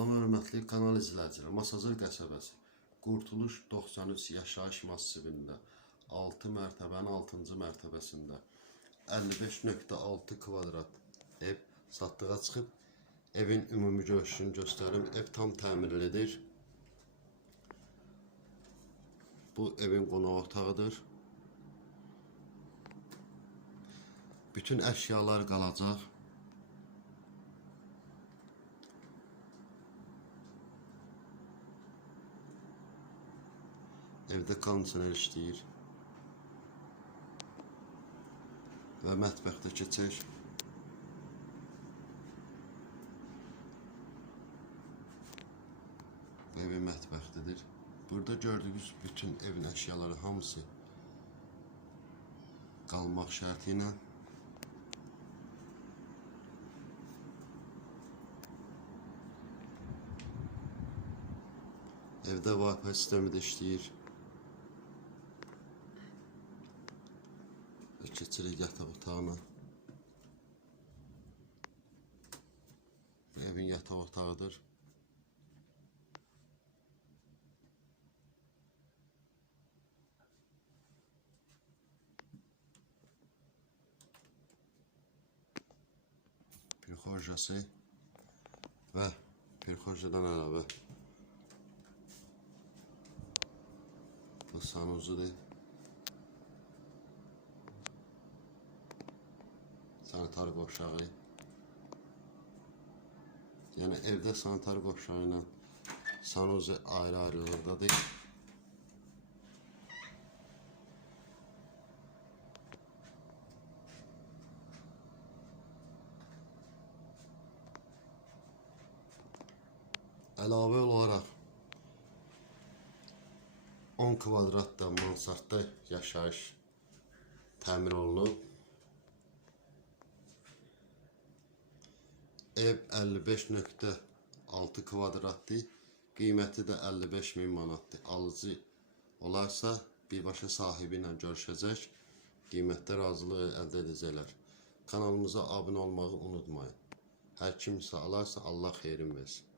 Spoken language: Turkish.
Hörmətli kanal izləyicilər, Masazır qəsəbəsi Qurtuluş 93 yaşayış massivində 6 mərtəbənin 6-cı mərtəbəsində 55.6 kvadrat ev satdığa çıxıb. Evin ümumi görüşünü göstərim. Ev tam təmirlidir. Bu evin qonaq otağıdır. Bütün əşyalar qalacaq. Evdə kondisioner işləyir. Və mətbəxdə keçək. Bu evin mətbəxtidir. Burada gördüyünüz bütün evin əşyaları hamısı qalmaq şərti ilə Evdə Wi-Fi sistemi də işləyir. Otağına. Bu evin yataq otağıdır. Pirxojası və pirxojadan əlavə bu sanuzudur. Sanitar qovşağı. Yəni evdə sanitar qovşağı ilə sanuzu ayrı-ayrılıqdadır. Əlavə olaraq 10 kvadratda mansardda yaşayış təmin olunub. Ev 55.6 kvadratdır. Qiyməti də 55 min manatdır. Alıcı olarsa birbaşa sahibi ilə görüşəcək. Qiymətdə razılıq əldə edəcəklər. Kanalımıza abunə olmağı unutmayın. Hər kimsə alarsa Allah xeyrin versin.